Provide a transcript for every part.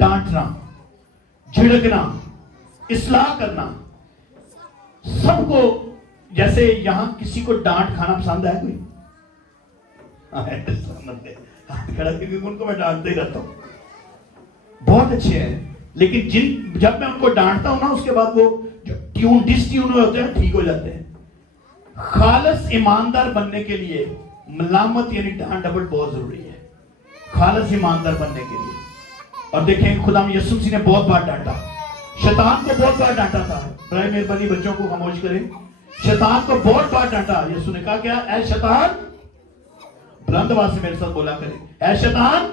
डांटना, झिड़कना, इस्लाह करना, सबको। जैसे यहां किसी को डांट खाना पसंद है कोई? हाथ खड़ा क्योंकि उनको मैं डांटता ही रहता हूं, बहुत अच्छे हैं, लेकिन जब मैं उनको डांटता हूं ना, उसके बाद वो जो ट्यून डिसट्यून होते हैं ठीक हो जाते हैं। खालस ईमानदार बनने के लिए मलामत यानी डांट डपट बहुत जरूरी है, खालस ईमानदार बनने के लिए। और देखें खुदा यीशु मसीह ने बहुत बार डांटा, शैतान को बहुत बार डांटा था। बड़े मेहरबानी बच्चों को खामोश करें। शैतान को बहुत बार डांटा। यीशु ने कहा क्या? ऐ शैतान, बुलंद आवाज से मेरे साथ बोला करें, ऐ शैतान।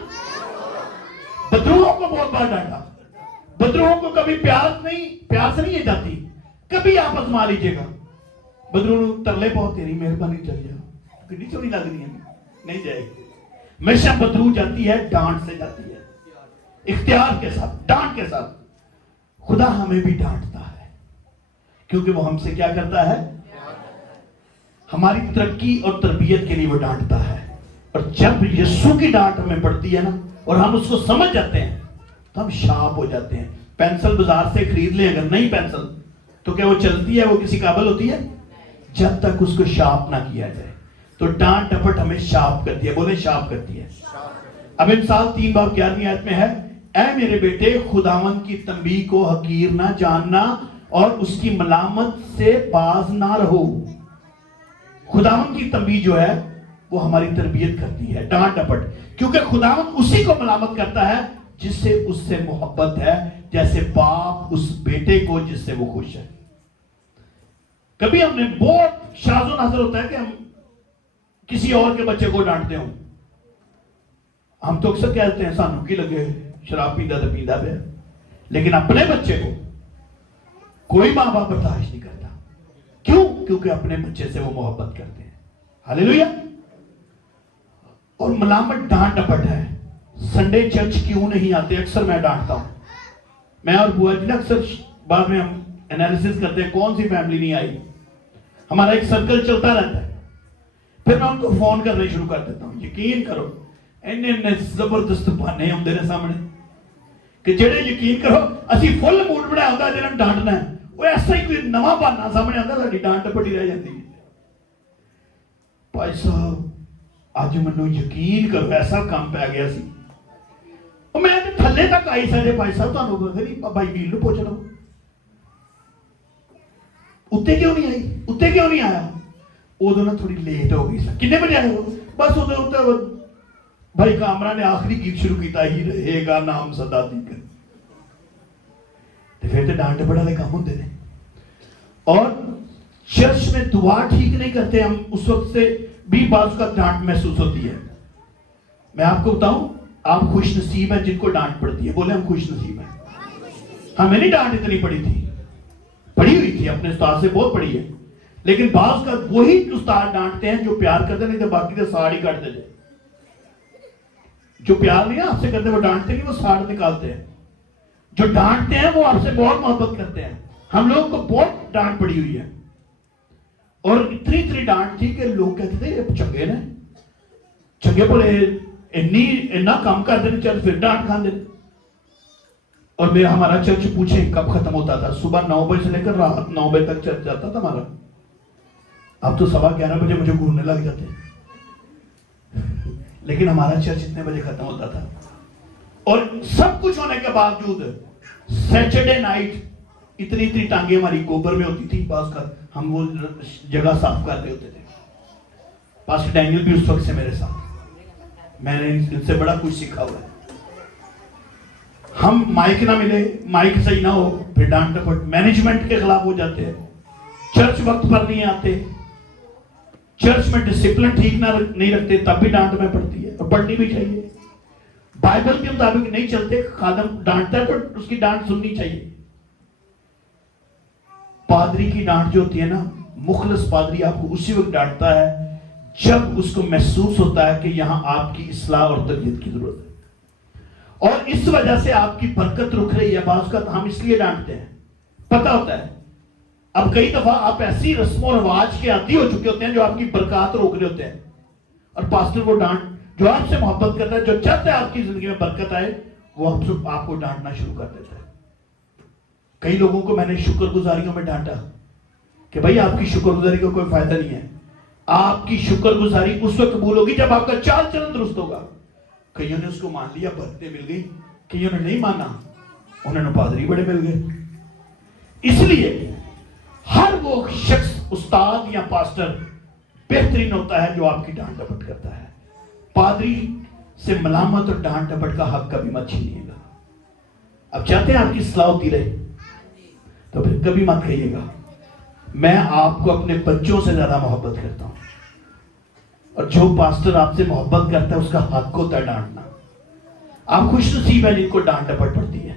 बदरूहों को बहुत बार डांटा। बदरूहों को कभी प्यार से नहीं जाती, कभी आप आजमा लीजिएगा। बदरू तरले बहुत, तेरी मेहरबानी चल जाओ, कितनी चोरी लग रही है, नहीं जाएगी। हमेशा बदरू जाती है डांट से जाती है, इख्तियार के साथ, डांट के साथ। खुदा हमें भी डांटता है, क्योंकि वो हमसे क्या करता है? हमारी तरक्की और तरबियत के लिए वो डांटता है। और जब यीशु की डांट हमें पड़ती है ना, और हम उसको समझ जाते हैं, तो हम शार्प हो जाते हैं। पेंसिल बाजार से खरीद लें, अगर नहीं पेंसिल, तो क्या वो चलती है? वो किसी काबिल होती है? जब तक उसको शार्प ना किया जाए। तो डांट डपट हमें शार्प करती है, बोले शार्प करती है। अब मिसाल 3:11 आयत में है, ऐ मेरे बेटे, खुदावन की तंबीह को हकीर ना जानना और उसकी मलामत से बाज ना रहो। खुदावन की तंबीह जो है वो हमारी तरबियत करती है, डांट डपट, क्योंकि खुदावन उसी को मलामत करता है जिससे उससे मोहब्बत है, जैसे बाप उस बेटे को जिससे वो खुश है। कभी हमने बहुत शाजो नजर होता है कि हम किसी और के बच्चे को डांटते हो। हम तो अक्सर कहते हैं सानू की लगे शराब पींदा तो पींदा पे, लेकिन अपने बच्चे को कोई मां बाप बर्दाश्त नहीं करता। क्यों? क्योंकि अपने बच्चे से वो मोहब्बत करते हैं। हालेलुया। और मलामत डांट डपट है। संडे चर्च क्यों नहीं आते? अक्सर मैं डांटता हूं। मैं और बुआ जी ना अक्सर बाद में हम एनालिसिस करते हैं कौन सी फैमिली नहीं आई। हमारा एक सर्कल चलता रहता है, फिर मैं उनको फोन करने शुरू कर देता हूं। यकीन करो इन्ने जबरदस्त बहाने आते ने सामने कि जेड़े यकीन करो असि फुल मूड बनाया होता जिन्हें डांटना है, वो ऐसा ही कोई नवा बहाना सामने आता, साडी डांट डपटी रह जाती है। भाई साहब आज मैनू यकीन करो ऐसा काम पै गया सी, मैं थले तक आई सारे भाई साहब, तुहानू नहीं भाई वीर नू पुछ लो उत्ते क्यों नहीं आई, उत्ते क्यों नहीं आया। उदों ना थोड़ी लेट हो गई। कितने बजे आए हो? बस उदों उत्ते भाई कामरा ने आखिरी गीत शुरू किया, ही रहेगा नाम सदा दीकर। तो फिर तो डांट बड़ा वाले काम होते हैं। और चर्च में दुआ ठीक नहीं करते हम, उस वक्त से भी बात का डांट महसूस होती है। मैं आपको बताऊं, आप खुश नसीब है जिनको डांट पड़ती है। बोले हम खुश नसीब है। हमें नहीं डांट इतनी पड़ी थी, पड़ी हुई थी, अपने उस्ताद से बहुत पड़ी है, लेकिन बाज का वही उस्ताद डांटते हैं जो प्यार करते, नहीं तो बाकी तो साड़ ही काट देते। जो प्यार नहीं आपसे करते वो डांटते नहीं, वो साड़ निकालते हैं। जो डांटते हैं वो आपसे बहुत मोहब्बत करते हैं। हम लोगों को बहुत डांट पड़ी हुई है, और इतनी डांट थी कि लोग कहते थे चंगे ने, चंगे भले इन्ना काम करते हैं, चर्च फिर डांट खाते। और मेरा हमारा चर्च पूछे कब खत्म होता था? सुबह 9 बजे से लेकर रात 9 बजे तक चर्च जाता था हमारा। अब तो 11:15 बजे मुझे घूरने लग जाते, लेकिन हमारा चर्च इतने बजे खत्म होता था। और सब कुछ होने के बावजूद सैटरडे नाइट इतनी टांगे हमारी गोबर में होती थी, बास का हम वो जगह साफ कर रहे होते थे। पास्टर डैनियल भी उस वक्त से मेरे साथ, मैंने इनसे बड़ा कुछ सीखा हुआ है। हम माइक ना मिले, माइक सही ना हो, फिर डांट डपट, मैनेजमेंट के खिलाफ हो जाते हैं। चर्च वक्त पर नहीं आते, चर्च में डिसिप्लिन ठीक ना नहीं रखते, तब भी डांट में पड़ती है, और पढ़नी भी चाहिए। बाइबल के मुताबिक नहीं चलते, खादम डांटता है तो उसकी डांट सुननी चाहिए। पादरी की डांट जो होती है ना, मुखलस पादरी आपको उसी वक्त डांटता है जब उसको महसूस होता है कि यहां आपकी इस्लाह और तरबियत की जरूरत है, और इस वजह से आपकी बरकत रुक रही है। बात का हम इसलिए डांटते हैं, पता होता है। अब कई दफा आप ऐसी रस्मों रिवाज के आदी हो चुके होते हैं जो आपकी बरकत रोक रहे होते हैं, और पास्टर वो डांट जो आपसे मोहब्बत करता है, जो चाहता है आपकी जिंदगी में बरकत आए, वो आपको डांटना शुरू कर देता है। कई लोगों को मैंने शुक्रगुजारियों में डांटा कि भाई आपकी शुक्रगुजारी का कोई फायदा नहीं है। आपकी शुक्रगुजारी उस वक्त कबूल होगी जब आपका चाल चलन दुरुस्त होगा। कईयों ने उसको मान लिया, बरकतें मिल गई, कईयों ने नहीं माना, उन्होंने पादरी बड़े मिल गए। इसलिए हर वो शख्स उस्ताद या पास्टर बेहतरीन होता है जो आपकी डांट डपट करता है। पादरी से मलामत और डांट डपट का हक कभी मत छीनिएगा। अब चाहते हैं आपकी सलाह होती रहे तो फिर कभी मत कहिएगा मैं आपको अपने बच्चों से ज्यादा मोहब्बत करता हूं। और जो पास्टर आपसे मोहब्बत करता है उसका हक होता है डांटना। आप खुश नसीब है जिनको डांट डपट पड़ती है।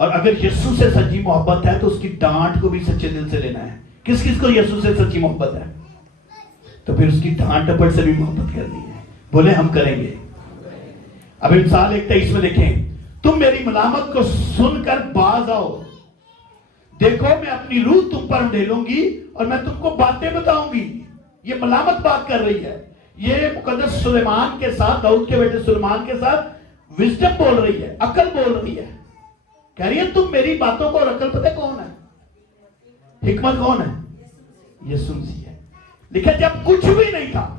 और अगर यीशु से सच्ची मोहब्बत है तो उसकी डांट को भी सच्चे दिल से लेना है। किस किस को यीशु से सच्ची मोहब्बत है तो फिर उसकी डांट डपट से भी मोहब्बत करनी है। बोले हम करेंगे। अब मिसाल 1:23 में देखें, तुम मेरी मलामत को सुनकर बाज आओ, देखो मैं अपनी रूह तुम पर उंडेलूंगी और मैं तुमको बातें बताऊंगी। ये मलामत बात कर रही है। ये मुकद्दस सुलेमान के साथ, दाऊद के बेटे सुलेमान के साथ विजडम बोल रही है, अकल बोल रही है। कह रही है तुम मेरी बातों को, और अकल पता कौन है, हिकमत कौन है, यीशु मसीह है। लिखा जब कुछ भी नहीं था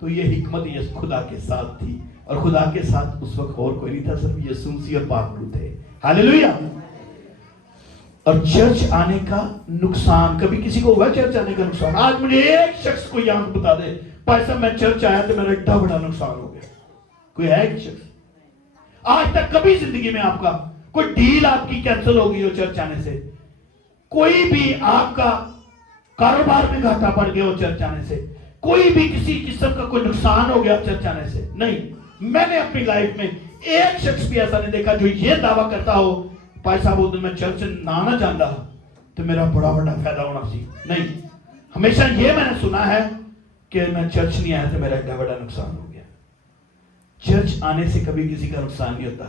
तो ये हिकमत ये खुदा के साथ थी, और खुदा के साथ उस वक्त और कोई नहीं था, सिर्फ यीशु मसीह और पाक रूह थे। हालेलुया। और चर्च आने का नुकसान, कभी किसी को हुआ चर्च आने का नुकसान? आज मुझे एक शख्स को यहाँ बता दे भाई साहब मैं चर्च आया तो मेरा इतना बड़ा नुकसान हो गया। कोई है एक शख्स आज तक कभी जिंदगी में आपका कोई डील आपकी कैंसिल हो गई हो चर्च आने से? कोई भी आपका कारोबार में घाटा पड़ गया हो चर्च आने से? कोई भी किसी किस्म का कोई नुकसान हो गया चर्च आने से? नहीं। मैंने अपनी लाइफ में एक शख्स भी ऐसा नहीं देखा जो ये दावा करता हो भाई साहब वो दिन मैं चर्च ना जानता तो मेरा बड़ा बड़ा फायदा होना चाहिए। नहीं, हमेशा ये मैंने सुना है कि मैं चर्च नहीं आया तो मेरा इतना बड़ा नुकसान हो गया। चर्च आने से कभी किसी का नुकसान नहीं होता।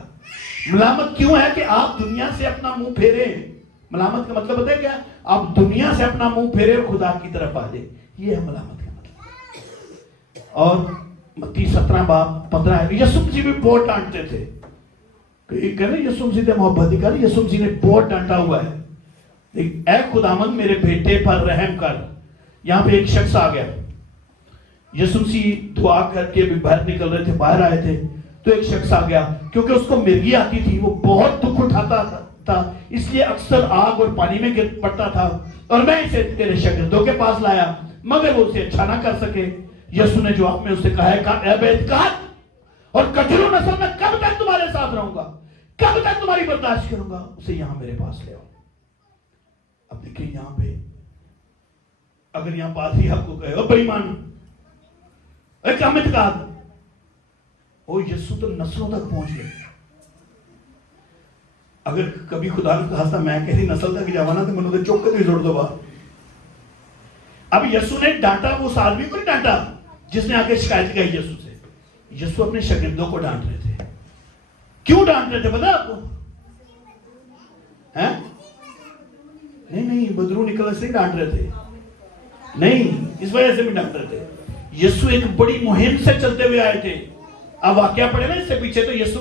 मलामत क्यों है कि आप दुनिया से अपना मुंह फेरे। मलामत का मतलब होता है क्या? आप दुनिया से अपना मुंह फेरे और खुदा की तरफ आ जाए, ये है मलामत का मतलब। और मत्ती 17:15 यीशु मसीह भी बहुत डांटते थे। यीशु मसीह से मोहब्बत ही कर, यीशु मसीह ने बहुत डांटा हुआ है। ऐ खुदावंद मेरे बेटे पर रहम कर। यहां पे एक शख्स आ गया, यीशु मसीह दुआ करके भी बाहर निकल रहे थे, बाहर आए थे तो एक शख्स आ गया, क्योंकि उसको मिर्गी आती थी, वो बहुत दुख उठाता था, इसलिए अक्सर आग और पानी में गिर पड़ता था। और मैं इसे तेरे शागिर्दों के पास लाया मगर वो उसे अच्छा ना कर सके। यीशु ने जवाब में उससे कहा है बेदकार और कचरू नस्ल में कब तक तुम्हारे साथ रहूंगा, कब तक तुम्हारी बर्दाश्त करूंगा, उसे यहां मेरे पास ले आओ। अब देखिए यहां पे अगर यहां पास ही आपको कहे बेईमान ओ यीशु तो नस्लों तक पहुंच गए। अगर कभी खुदा ने कहा था मैं किसी नस्ल तक जावा ना तो मैंने चौक के जोड़ दो बाहर। अब यीशु ने डांटा वो आदमी को नहीं डांटा जिसने आके शिकायत की यीशु से। यीशु अपने शागिर्दों को डांट रहे थे। क्यों डांट रहे थे पता आपको? हैं? नहीं बदरू निकलने से डांट रहे थे, नहीं इस वजह से भी डांट रहे थे। यीशु एक बड़ी मुहिम से चलते हुए आए थे। अब वाकया पढ़े ना इससे पीछे, तो यीशु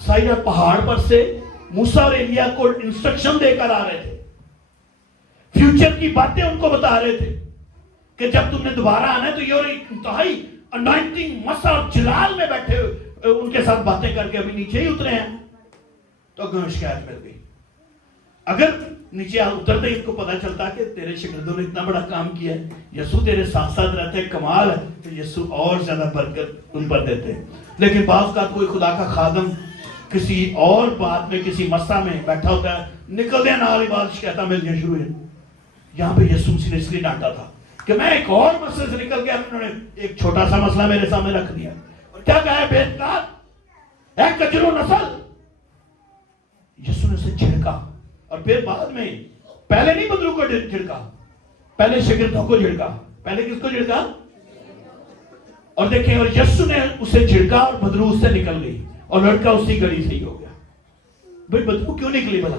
साइड पहाड़ पर से मूसा और एलिया को इंस्ट्रक्शन देकर आ रहे थे, फ्यूचर की बातें उनको बता रहे थे कि जब तुमने दोबारा आना है तो ये इंतहाई अनॉइंटिंग मसा और जलाल में बैठे उनके साथ बातें करके अभी नीचे ही उतरे हैं। तो अगर शिकायत मिल गई, अगर नीचे उतरते ही इनको पता चलता कि तेरे शागिर्दों ने इतना बड़ा काम किया है, यीशु तेरे साथ साथ रहते, कमाल है, तो यीशु और ज्यादा बरकत उन पर देते। लेकिन बात का कोई खुदा का खादम किसी और बात में, किसी मसला में बैठा होता है, निकलते नाल ही बात शिकायत मिलनी शुरू है। यहाँ पे यीशु मसीह ने इसलिए डांटा था कि मैं एक और मसले से निकल गया, उन्होंने एक छोटा सा मसला मेरे सामने रख दिया। और क्या कहा है? बेदकार है कचरू नस्ल। यीशु ने उसे झिड़का और फिर बाद में, पहले नहीं बदरू को झिड़का, पहले शागिर्दों को झिड़का। पहले किसको झिड़का? और देखें, और यीशु ने उसे झिड़का और बदरू उससे निकल गई और लड़का उसी गली से ही हो गया। भाई बदबू क्यों निकली भला?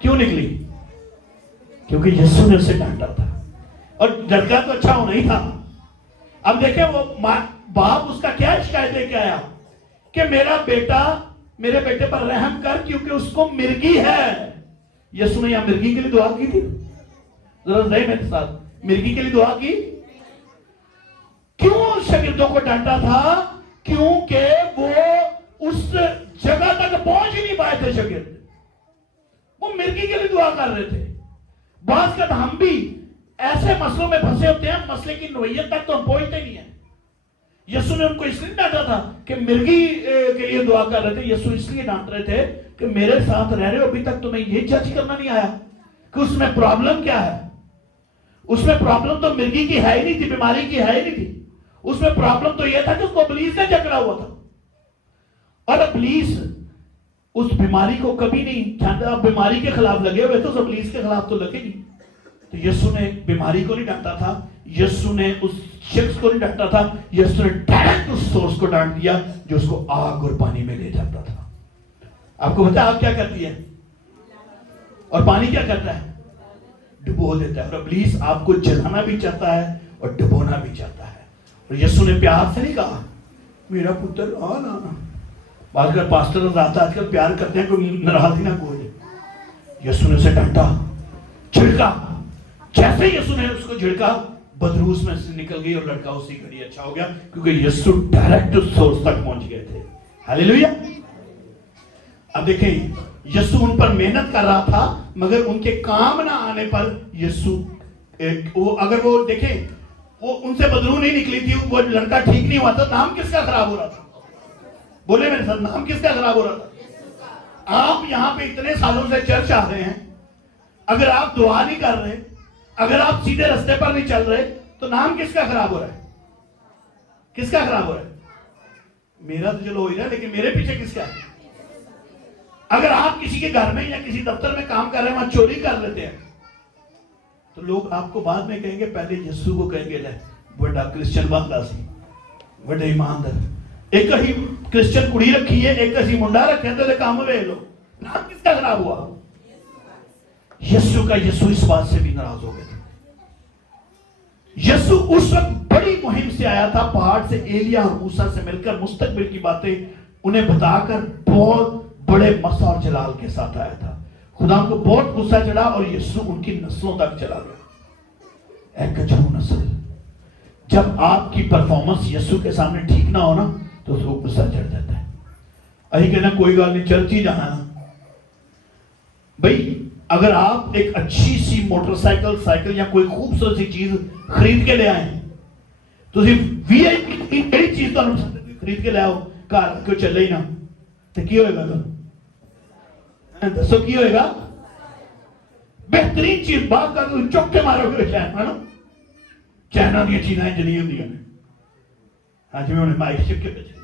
क्यों निकली? क्योंकि यीशु ने उसे डांटा था। और लड़का तो अच्छा होना ही था। अब देखें वो बाप उसका क्या शिकायत लेके आया कि मेरा बेटा मेरे बेटे पर रहम कर क्योंकि उसको मिर्गी है। यीशु ने यहां मिर्गी के लिए दुआ की थी? जरा रहे मेरे साथ, मिर्गी के लिए दुआ की? क्यों शागिर्दों को डांटा था? क्योंकि वो उस जगह तक पहुंच ही नहीं पाए थे शागिर्द, वो मिर्गी के लिए दुआ कर रहे थे। बात कर हम भी ऐसे मसलों में फंसे होते हैं, मसले की नोयत तक तो हम पहुंचते नहीं है। यीशु ने उनको इसलिए डांटा था कि मिर्गी के लिए दुआ कर रहे थे। यीशु इसलिए डांट रहे थे कि मेरे साथ रह रहे हो, अभी तक तुम्हें ये जज करना नहीं आया कि उसमें प्रॉब्लम क्या है। उसमें प्रॉब्लम तो मिर्गी की है ही नहीं थी, बीमारी की है ही नहीं थी। उसमें प्रॉब्लम तो यह था कि उसको इब्लीस ने जकड़ा हुआ था, और इब्लीस उस बीमारी को कभी नहीं जानता। अब बीमारी के खिलाफ लगे हुए तो इब्लीस के खिलाफ तो लगे नहीं। तो यीशु ने बीमारी को नहीं डांटा था, यीशु ने उस शख्स को नहीं डांटा था, यीशु ने डायरेक्ट उस सोर्स को डांट दिया जो उसको आग और पानी में ले जाता था। आपको पता है आग क्या करती है और पानी क्या करता है? डुबो देता है। और इब्लीस आपको जलाना भी चाहता है और डुबोना भी चाहता है। और यीशु ने प्यार से नहीं कहा मेरा पुत्र आ ना। आजकल पास्टर आजकल प्यार करते हैं, कोई नाराज ना कोई। यीशु ने उसे डांटा, झिड़का। जैसे यीशु ने उसको झिड़का, बदबू उसमें से निकल गई और लड़का उसी घड़ी अच्छा हो गया, क्योंकि यीशु डायरेक्ट उस सोर्स तक पहुंच गए थे। हालेलुया। अब देखें, यीशु उन पर मेहनत कर रहा था, मगर उनके काम ना आने पर यीशु वो अगर वो देखें, वो उनसे बदबू नहीं निकली थी, वो लड़का ठीक नहीं हुआ था, नाम किसका खराब हो रहा था? बोले मेरे साथ, नाम किसका खराब हो रहा था? आप यहां पे इतने सालों से चर्च आ रहे हैं, अगर आप दुआ नहीं कर रहे, अगर आप सीधे रास्ते पर नहीं चल रहे, तो नाम किसका खराब हो रहा है? किसका खराब हो रहा है? मेरा तो चलो हो ही रहा है, लेकिन मेरे पीछे किसका है? अगर आप किसी के घर में या किसी दफ्तर में काम कर रहे हैं, वहां चोरी कर लेते हैं, तो लोग आपको बाद में कहेंगे, पहले यीशु को कहेंगे ले बड़ा क्रिश्चियन बंदा सी, बड़े ईमानदार। एक ही क्रिश्चियन कुड़ी रखी है, एक ही मुंडा रखे, तो काम वे लो। नाम किसका खराब हुआ? यीशु का। यीशु इस बात से भी नाराज हो गए थे। यीशु उस वक्त बड़ी मुहिम से आया था, पहाड़ से एलिया और मूसा से मिलकर मुस्तकबिल की बातें उन्हें बताकर बहुत बड़े मसा और जलाल के साथ आया था। खुदा को बहुत गुस्सा चढ़ा और यीशु उनकी नस्लों तक चला गया। एक गजब नस्ल। जब आपकी परफॉर्मेंस यीशु के सामने ठीक ना हो ना, तो उसको गुस्सा चढ़ जाता है। अही कहना कोई गल नहीं, चर्च ही जाना भाई। अगर आप एक अच्छी सी मोटरसाइकिल, साइकिल या कोई खूबसूरत सी चीज खरीद के ले आए, तो वीआईपी कई चीज तो खरीद के ले आओ, कार क्यों चले ही ना, तो की होएगा? दसो की होएगा? बेहतरीन चीज बात कर चौके मारोगे चाइना ना, चाइना दी चीजें जनी होंगी ने। हाँ जी, उन्हें माइक चिप के बचे।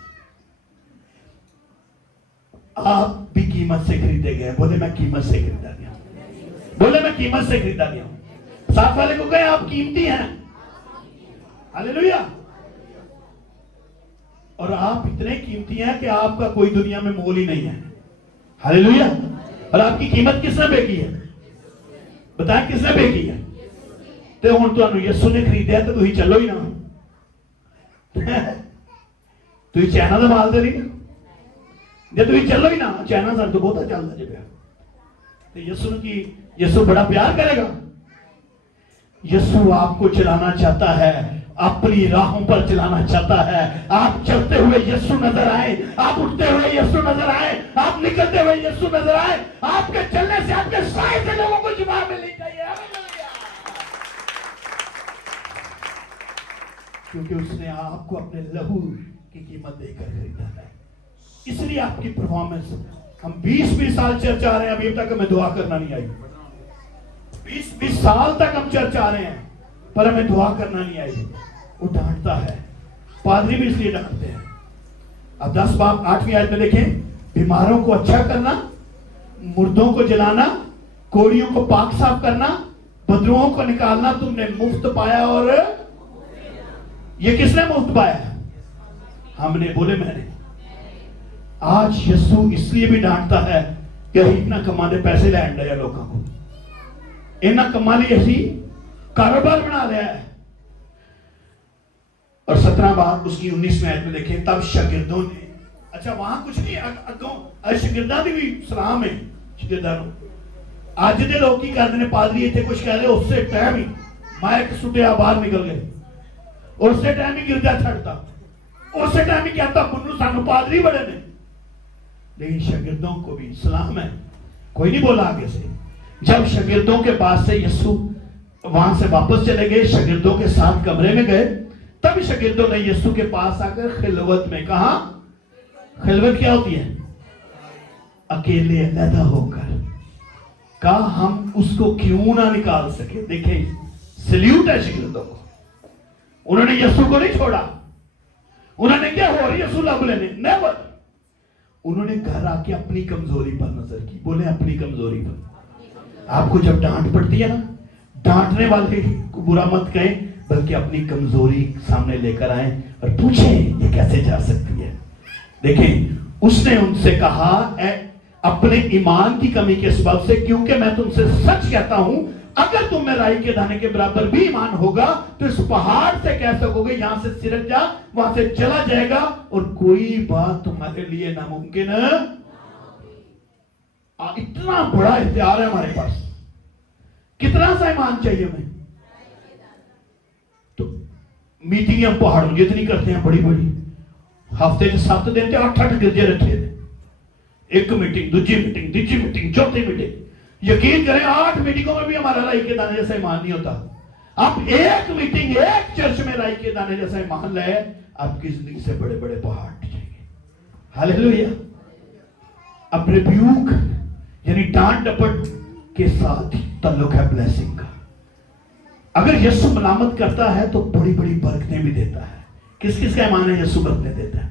आप भी कीमत से खरीदे गए। बोले मैं कीमत से खरीदा गया। बोले मैं कीमत से खरीदा गया हूं। साथ वाले को कहे आप कीमती हैं। हालेलुया। और आप इतने कीमती हैं कि आपका कोई दुनिया में मोल ही नहीं है। हालेलुया। और आपकी कीमत किसने पे की है? बताएं किसने पे की है? तो हुण तुहानू यीशु ने खरीदा तो तुसीं चलो ही ना। तुसीं चाइना दा माल दे नहीं, जे तुसीं चलो ही ना। चाइना साडे तो बहुता चलदा जे पिया। तो यीशु बड़ा प्यार करेगा। यीशु आपको चलाना चाहता है, अपनी राहों पर चलाना चाहता है। आप चलते हुए यीशु नजर आए, आप उठते हुए यीशु नजर आए, आप निकलते हुए यीशु नजर आए। आपके चलने से, आपके साए से लोगों को जवाब मिलनी चाहिए। क्योंकि उसने आपको अपने लहू की कीमत देकर खरीदा है। इसलिए आपकी परफॉर्मेंस, हम 20-20 साल चर्च आ रहे हैं, अभी तक हमें दुआ करना नहीं आई। 20-20 साल तक हम चर्च आ रहे हैं, पर हमें दुआ करना नहीं आई। वो डांटता है। पादरी भी इसलिए डांटते हैं। अब 10 बाब 8वीं आयत में देखें, बीमारों को अच्छा करना, मुर्दों को जलाना, कोड़ियों को पाक साफ करना, बदरुओं को निकालना तुमने मुफ्त पाया। और ये किसने मुफ्त पाया? हमने। बोले मैंने। आज यीशु इसलिए भी डांटता है कि इतना कमाने पैसे लैंड है लोगों को, इतना कमा लिए असी कारोबार बना लिया है। और 17 बार उसकी 19वीं आयत में देखें, तब शागिर्दों ने अच्छा वहां कुछ नहीं अगों शगिर्दां दी भी सलाम है शगिर्दां नूं। अज दे लोग की करते हैं, पादरी इतने कुछ कह रहे उस टाइम ही माइक सुटिया बाहर निकल गए, उस टाइम ही गिरजा छड़ता, उस टाइम ही कहता मुन्नू सानू पादरी बड़े ने। लेकिन शागिर्दों को भी सलाम है, कोई नहीं बोला आगे से। जब शागिर्दों के पास से यीशु वहां से वापस चले गए, शागिर्दों के साथ कमरे में गए, तब शागिर्दों ने यीशु के पास आकर खिलवत में कहा, खिलवत क्या होती है? अकेले अलग होकर कहा हम उसको क्यों ना निकाल सके। देखें सल्यूट है शागिर्दों को, उन्होंने यीशु को नहीं छोड़ा। उन्होंने क्या हो रही यीशु लब लेने, नेवर। उन्होंने घर आके अपनी कमजोरी पर नजर की। बोले अपनी कमजोरी पर। आपको जब डांट पड़ती है ना, डांटने वाले को बुरा मत कहें, बल्कि अपनी कमजोरी सामने लेकर आए और पूछें ये कैसे जा सकती है। देखें उसने उनसे कहा अपने ईमान की कमी के सबब से, क्योंकि मैं तुमसे सच कहता हूं अगर तुम में राई के दाने के बराबर भी ईमान होगा तो इस पहाड़ से कह सकोगे यहां से सिरक जा, वहां से चला जाएगा और कोई बात तुम्हारे लिए नामुमकिन है। इतना बड़ा इख्तियार है हमारे पास। कितना सा ईमान चाहिए हमें? तो मीटिंगें पहाड़ों जितनी करते हैं बड़ी बड़ी, हफ्ते के 7 दिन से 8-8 गिरजे रखे थे। एक मीटिंग, दूसरी मीटिंग, तीसरी मीटिंग, चौथी मीटिंग। यकीन करें 8 मीटिंगों में भी हमारा राई के दाने जैसा ईमान नहीं होता। आप एक मीटिंग एक चर्च में राई के दाने जैसा ईमान लाए, आपकी जिंदगी से बड़े बड़े पहाड़ जाएंगे। हालेलुया। अब रिब्यूक यानी डांट डपट के साथ ताल्लुक है ब्लेसिंग का। अगर यीशु मलामत करता है तो बड़ी बड़ी बरकतें भी देता है। किस किस का ईमान है यीशु बरकतें देता है?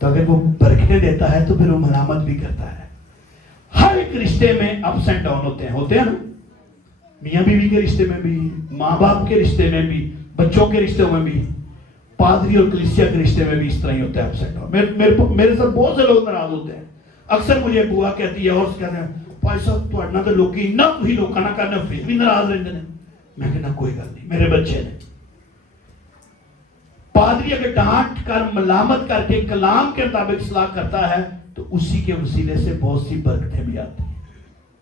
तो अगर वो बरकतें देता है तो फिर वो मलामत भी करता है। हर एक रिश्ते में अप्स एंड डाउन होते हैं ना। मियां बीवी के रिश्ते में भी, माँ बाप के रिश्ते में भी, बच्चों के रिश्तों में भी, पादरी और कलीसिया के रिश्ते में भी इस तरह ही होता है अप्स एंड डाउन। मेरे साथ बहुत से लोग नाराज होते हैं। अक्सर मुझे बुआ कहती है और कहते हैं भाई साहब तुहाडे तो लोग इन्ना तुम लोगों ना करना फिर भी नाराज रहते हैं। मैं कहना कोई गल नहीं, मेरे बच्चे ने। पादरी अगर डांट कर मलामत करके कलाम के मुताबिक सलाह करता है तो उसी के वसीले से बहुत सी बरकतें भी आती हैं।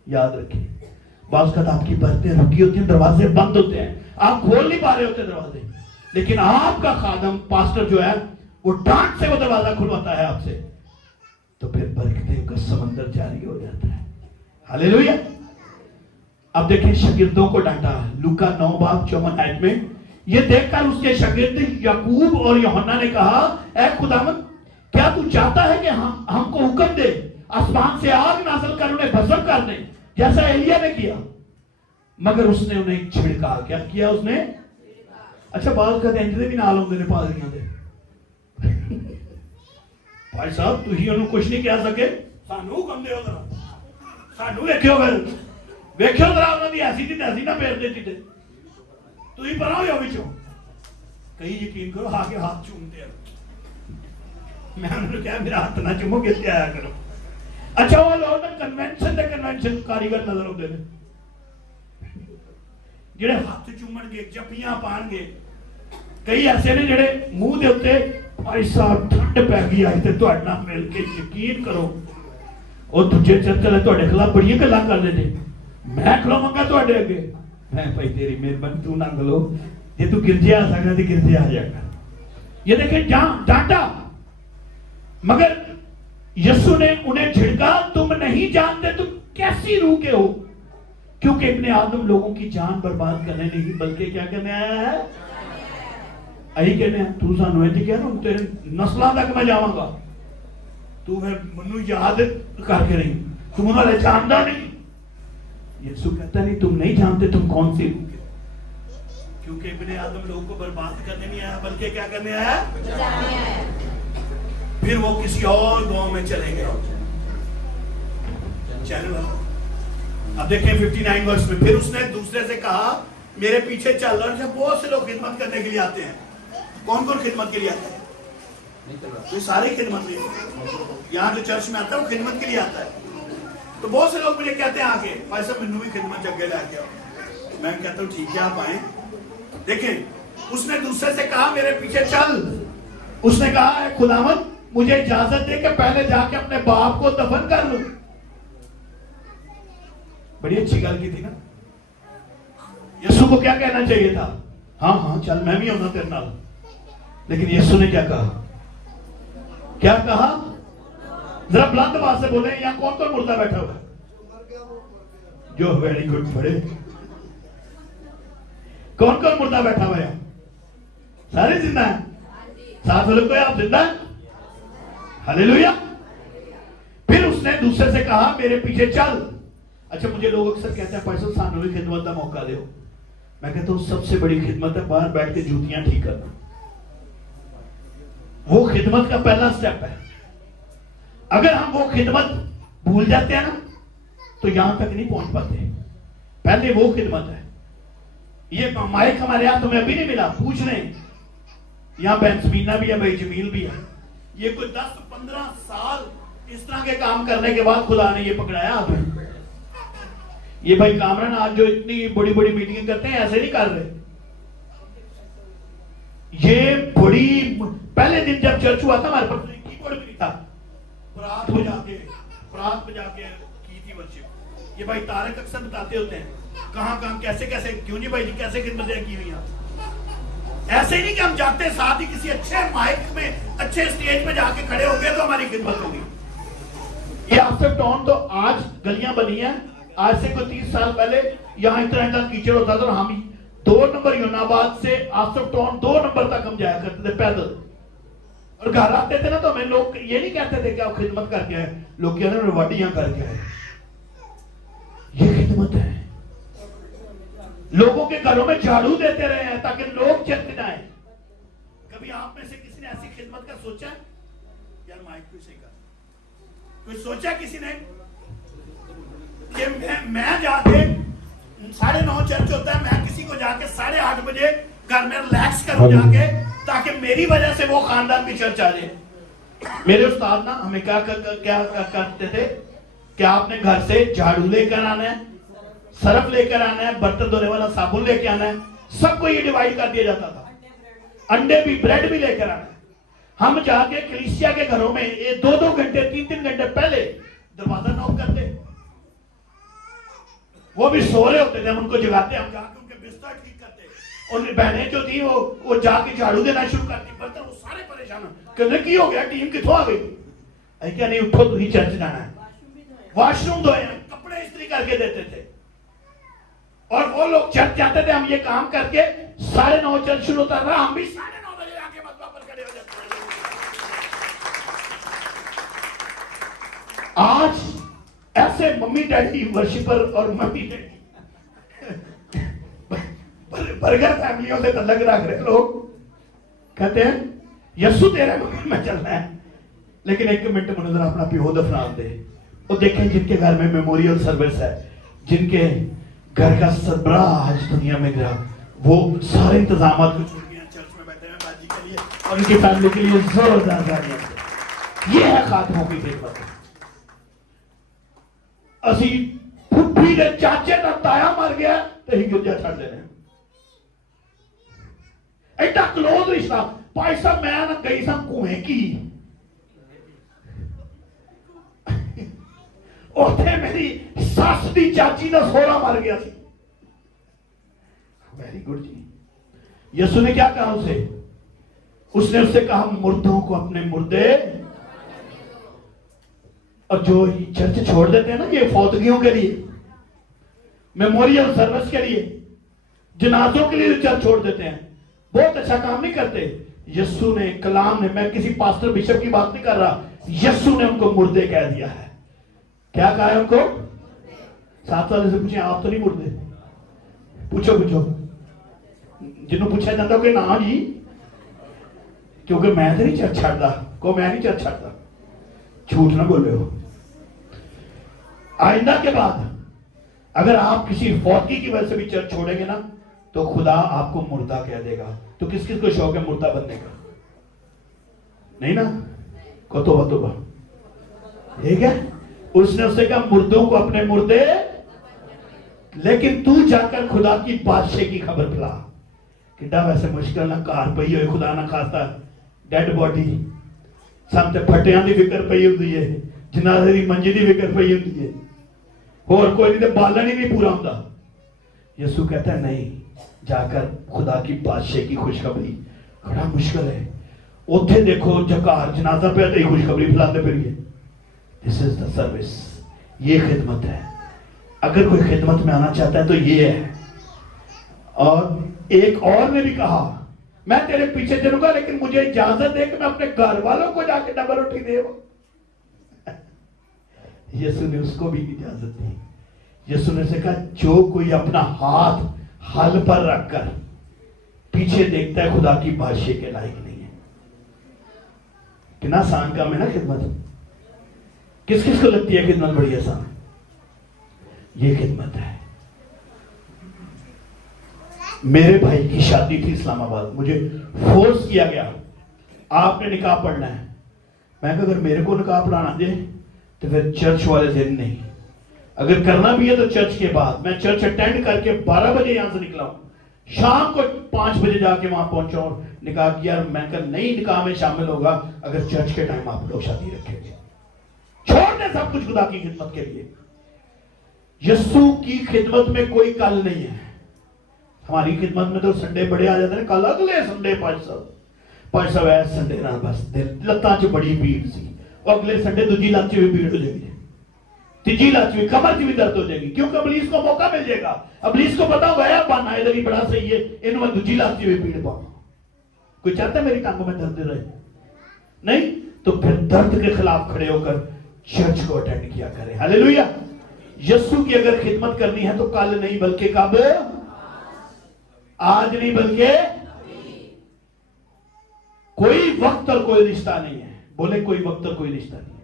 याद रखिए बाज़ वक़्त आपकी बरकतें रुकी होती हैं, दरवाजे बंद होते हैं, आप खोल नहीं पा रहे होते दरवाजे, लेकिन आपका खादम पास्टर जो है वो डांट से वो दरवाजा खुलवाता है आपसे, तो फिर बरकतें का समंदर जारी हो जाता है। हालेलुया। अब देखिए शागिर्दों को डांटा लूका 9:54 में। ये देखकर उसके शागिर्द याकूब और यूहन्ना ने कहा, ऐ खुदावंद क्या तू चाहता है कि हमको हुक्म दे आसमान से आग नाज़िल कर उन्हें भस्म कर दे जैसा एलिया ने किया? मगर उसने उन्हें छिड़का। क्या किया उसने? अच्छा बात कहते हैं भी नाल होंगे पादरियां दे भाई साहब तुझी उन्होंने कुछ नहीं कह सके, सानू हुक्म दे सानू वेख्यो वेख्यो जरा उन्होंने ऐसी थी ऐसी ना फेर दे चिट्टे तुम पर हो बिचों। कई यकीन करो आके हाथ चूमते हैं। मैं उन्होंने कहा मेरा हाथ ना चूमो, गिर के आया करो। अच्छा वो लोग कन्वेंशन कारीगर नजर आते हैं जेडे हाथ चूमणगे जपियां पाणगे। कई ऐसे ने जेडे मुंह दे उत्ते भाई साहब ठंड पै गई अज ते तुहाडे नाल मिल के यकीन करो और दूजे चर्च वाले तुहाडे खिलाफ बड़ियां गल्लां करदे ने। मैं खलोवांगा तुहाडे अगे, मैं भाई तेरी मेहरबानी तू ना गलो, जे तू गिरजे आ सकदा ते गिरजे आ जाएगा। ये देखे डांटा मगर यीशु ने उन्हें झिड़का, तुम नहीं जानते तुम कैसी रूह के हो, क्योंकि इब्ने आदम लोगों की जान बर्बाद करने नहीं बल्कि क्या करने आया है। अही कहने तू सानू इंज कह रहा तेरे नस्लों तक मैं जावांगा, तू फिर मनु याद करके नहीं, तुम उन्हें जानता नहीं। यीशु कहता नहीं तुम नहीं जानते तुम कौन सी रूह के, क्योंकि इब्ने आदम लोगों को बर्बाद करने नहीं आया बल्कि क्या करने आया, बचाने आया। फिर वो किसी और गांव में चले गए। चलो अब देखें 59 वर्ष में। फिर उसने दूसरे से कहा मेरे पीछे चल। और जब बहुत से लोग खिदमत करने के लिए आते हैं, कौन कौन खिदमत के लिए आता है? तो सारे खिदमत के लिए, यहाँ जो चर्च में आता है वो खिदमत के लिए आता है। तो बहुत से लोग मुझे कहते हैं आके भाई साहब मैनू भी खिदमत जगह लेके आओ। मैं कहता हूँ ठीक है आप आए। देखें उसने दूसरे से कहा मेरे पीछे चल। उसने कहा खुदावंद मुझे इजाजत दे कि पहले जाके अपने बाप को दफन कर लूं। बड़ी अच्छी गल की थी ना। यीशु को क्या कहना चाहिए था? हाँ हाँ चल मैं भी होना तेरे नाल। लेकिन यीशु ने क्या कहा? क्या कहा? जरा बुलंद आवाज से बोले, यहाँ कौन कौन मुर्दा बैठा हुआ है? जो वेरी गुड बड़े। कौन कौन मुर्दा बैठा हुआ है? सारे जिंदा हैं? साथ वाले कोई आप जिंदा है? हालेलुया। फिर उसने दूसरे से कहा मेरे पीछे चल। अच्छा, मुझे लोग अक्सर कहते हैं पैसों सानू भी खिदमत का मौका दो। मैं कहता हूं सबसे बड़ी खिदमत है बाहर बैठ के जूतियां ठीक करना। वो खिदमत का पहला स्टेप है। अगर हम वो खिदमत भूल जाते हैं ना तो यहां तक नहीं पहुंच पाते। पहले वो खिदमत है। ये माइक हमारे हाथ में अभी नहीं मिला, पूछ रहे हैं। यहां बेंसमीना भी है, भाई जमील भी है। ये कोई 10-15 साल इस तरह के काम करने के बाद खुदा ने ये पकड़ाया हमें। ये भाई कामरान आज जो इतनी बड़ी बड़ी मीटिंग करते हैं ऐसे नहीं कर रहे। ये बड़ी पहले दिन जब चर्च हुआ था हमारे पास कीबोर्ड भी नहीं था। रात बजा के की थी वर्शिप। ये भाई तारक अक्सर बताते होते हैं कहां कहां कैसे कैसे, क्यों नहीं भाई जी कैसे खिदमतें की हुई। ऐसे ही नहीं कि हम जाते साथ ही किसी अच्छे माइक में अच्छे स्टेज पे जाके खड़े हो गए तो हमारी खिदमत होगी। ये आपसे टाउन तो आज गलियां बनी है। आज से कोई 30 साल पहले यहाँ इतना इतना कीचड़ होता था। हम 2 नंबर यूनाबाद से आसफ टाउन 2 नंबर तक हम जाया करते थे पैदल। और घर आते थे ना तो हमें लोग ये नहीं कहते थे कि आप खिदमत करके आए, लोग कहते थे वाडियां करके आए। ये खिदमत है। लोगों के घरों में झाड़ू देते रहे हैं ताकि लोग चलते जाए। कभी आप में से किसी ने ऐसी खिदमत का सोचा? यार माइक भी सही कर, कोई सोचा किसी ने कि मैं जाके 9:30 चर्च होता है, मैं किसी को जाके 8:30 बजे घर में रिलैक्स करूं जाके ताकि मेरी वजह से वो खानदान भी चर्च आ जाए। मेरे उस्ताद ना हमें क्या करते थे कि आपने घर से झाड़ू लेकर आना है, सरफ लेकर आना है, बर्तन धोने वाला साबुन लेके आना है। सबको ये डिवाइड कर दिया जाता था। अंडे भी ब्रेड भी लेकर आना है। हम जाके कलीसिया के घरों में 2-2 घंटे 3-3 घंटे पहले दरवाजा नॉक करते। वो भी सो रहे होते थे, हम उनको जगाते, हम जाके उनके बिस्तर ठीक करते। और बहनें जो थी वो जाके झाड़ू देना शुरू करती। बर्तन वो सारे परेशान कहते की हो गया, टीम कितों आ गई? क्या नहीं, उठो तुम चर्च जाना है। वॉशरूम धोए, कपड़े इस्त्री करके देते थे। और वो लोग चर्च जाते थे, हम ये काम करके 9:30 चर्च शुरू होता था, हम भी 9:30 बजे आके मसबा पर खड़े हो जाते थे। आज ऐसे मम्मी डैडी वर्शिपर और मम्मी डैडी बर्गर फैमिलियों से अलग रख रहे लोग कहते हैं यस्सु तेरे मम्मी में चलना है। लेकिन 1 मिनट मुझे जरा अपना पियो दफनान दे। और देखें जिनके घर में मेमोरियल सर्विस है, जिनके घर का सरबराह आज दुनिया में गया, वो सारे इंतजाम चर्च में बैठे हैं बाजी के लिए और उनकी फैमिली के लिए जोरदार तालियां। ये है खातमों की खिदमत। असी फुफी दे चाचे का ताया मर गया तो ही गिरजा छड़ देने। एडा क्लोज रिश्ता। भाई साहब मैं ना गई सा कुएं की, उथे मेरी सस दी चाची का सोहरा मर गया सी। वेरी गुड जी। यीशु ने क्या कहा उसे? उसने उससे कहा मुर्दों को अपने मुर्दे। और जो चर्च छोड़ देते हैं ना ये फौतगियों के लिए, मेमोरियल सर्विस के लिए, जनाजों के लिए चर्च छोड़ देते हैं, बहुत अच्छा काम नहीं करते। यीशु ने कलाम ने, मैं किसी पास्टर बिशप की बात नहीं कर रहा, यीशु ने उनको मुर्दे कह दिया है। क्या कहा है उनको? साथ वाले से पूछे आप तो नहीं मुर्दे? पूछो जिन्हों पूछा जाता कि ना जी, क्योंकि मैं तो नहीं चर्च छाड़ता, को मैं नहीं चर्च छाड़ता। झूठ ना बोले हो। आइंदा के बाद अगर आप किसी फौतगी की वजह से भी चर्च छोड़ेंगे ना तो खुदा आपको मुर्दा कह देगा। तो किस किस को शौक है मुर्दा बनने का? नहीं ना? को तोबा ठीक है। उसने उससे कहा मुर्दों को अपने मुर्दे। लेकिन तू जाकर खुदा की बादशाह की खबर फैला। कितना वैसे मुश्किल ना कार पई हो, खुदा ना खास्ता डेड बॉडी ਸਾਨੂੰ ਤੇ ਫਟਿਆਂ ਦੀ ਫਿਕਰ ਪਈ ਹੁੰਦੀ ਹੈ, ਜਨਾਜ਼ੇ ਦੀ ਮੰਜੀ ਦੀ ਫਿਕਰ पई होती है, और कोई नहीं, तो बालन ही नहीं पूरा होता। यीशु कहता है नहीं, जाकर खुदा की बादशाह की खुशखबरी, बड़ा मुश्किल है, उथे देखो जकार जनाजा पे ही खुशखबरी फैलाते फिरिए। दिस इज द सर्विस, ये खिदमत है। अगर कोई खिदमत में आना चाहता है तो ये है। और एक और ने भी कहा, मैं तेरे पीछे चलूंगा लेकिन मुझे इजाजत दे कि मैं अपने घर वालों को जाके डबल रोटी दे। यीशु ने उसको भी इजाजत दी। यीशु ने से कहा, जो कोई अपना हाथ हल पर रखकर पीछे देखता है खुदा की बादशाह के लायक नहीं है। कितना आसान काम है ना खिदमत। किस किस को लगती है खिदमत बड़ी आसान? ये खिदमत है। मेरे भाई की शादी थी इस्लामाबाद, मुझे फोर्स किया गया आपने निकाह पढ़ना है। मैं अगर मेरे को निकाह पढ़ाना दे तो फिर चर्च वाले दिन नहीं, अगर करना भी है तो चर्च के बाद। मैं चर्च अटेंड करके 12 बजे यहां से निकला हूं, शाम को 5 बजे जाके वहां पहुंचा और निकाह किया। मैं कहा नहीं, निकाह में शामिल होगा अगर चर्च के टाइम आप लोग शादी रखेंगे। छोड़ दे सब कुछ खुदा की खिदमत के लिए। यीशु की खिदमत में कोई कल नहीं है। हमारी खिदमत में तो संडे बड़े आ जाते हैं, कल अगले संडे 5 सौ है संडे ना, बस लत्ता च बड़ी भीड़ सी, अगले संडे दूजी लत च भी भीड़ हो जाएगी, तीजी लत भी, कमर च भी दर्द हो जाएगी, क्योंकि अबलीस को मौका मिल जाएगा। अबलीस को पता होगा यार बहाना इधर ही बड़ा सही है, इन मैं दूजी लत च भी भीड़ पाऊंगा। कोई चाहता है मेरी टांगों में दर्द रहे? नहीं, तो फिर दर्द के खिलाफ खड़े होकर चर्च को अटेंड किया करें। हालेलुया। यीशु की अगर खिदमत करनी है तो कल नहीं बल्कि कब? आज नहीं बल्कि कोई वक्त और कोई रिश्ता नहीं है। बोले कोई वक्त और कोई रिश्ता नहीं है।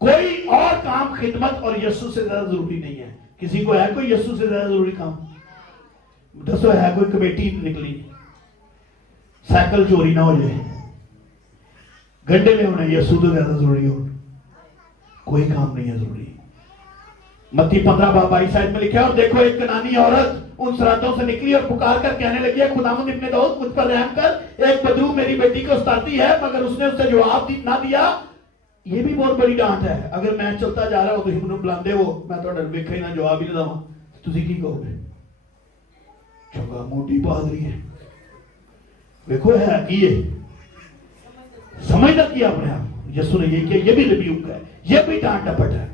कोई और काम खिदमत और यीशु से ज्यादा जरूरी नहीं है। किसी को है कोई यीशु से ज्यादा जरूरी काम? दसो है कोई कमेटी निकली, साइकिल चोरी ना हो जाए, गड्ढे में होना यीशु तो ज्यादा जरूरी हो, कोई काम नहीं है जरूरी। मत्ती 15:22 में लिखा है, और देखो एक कनानी औरत उन सरातों से निकली और पुकार कर कहने लगी है, खुदावंद इब्ने दाऊद मुझ पर रहम कर, एक बदरू मेरी बेटी को सताती है। मगर उसने उससे जवाब ना दिया। ये भी बहुत बड़ी डांट है। अगर मैं चलता जा रहा हूं तो मैनू बुलाते हो, मैं तो वेखा ही ना जवाब ही ना देवां, तुसीं की कहोगे? चंगा मोटी पादरी है, देखो है की है, समझदा की अपने आप। यीशु ने ये किया, ये भी रिब्यूक है, ये भी डांट डपट है।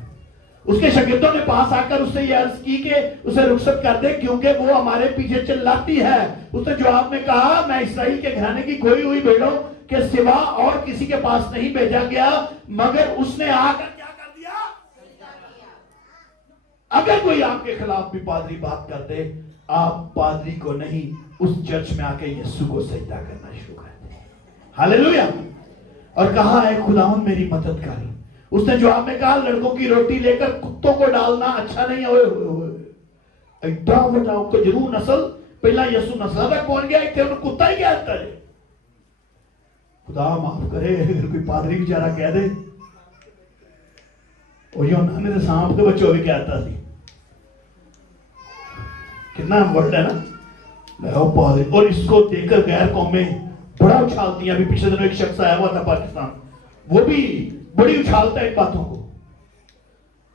उसके शागिर्दों ने पास आकर उससे यह अर्ज की कि उसे रुखसत कर दे, क्योंकि वो हमारे पीछे चिल्लाती है। उसने जवाब में कहा, मैं इस्राएल के घराने की खोई हुई भेड़ों के सिवा और किसी के पास नहीं भेजा गया। मगर उसने आकर क्या कर दिया? अगर कोई आपके खिलाफ भी पादरी बात कर दे, आप पादरी को नहीं, उस चर्च में आके यीशु को सजदा करना शुरू कर दे। हालेलुया। और कहा है, खुदावंद मेरी मदद कर। उसने जवाब में कहा, लड़कों की रोटी लेकर कुत्तों को डालना अच्छा नहीं है। एडा बड़ा तो जरूर नस्ल पहला यीशु नस्ल तक पहुंच गया, इतने उन्हें कुत्ता ही क्या करे। खुदा माफ करे अगर कोई पादरी बेचारा कह दे, और यूहन्ना ने तो सांप के बच्चों भी कहता थी, कितना वर्ड है ना पादरी। और इसको देखकर गैर कौमें बड़ा उछालती हैं। अभी पिछले दिनों एक शख्स आया हुआ था पाकिस्तान, वो भी बड़ी उछालता है इन बातों को,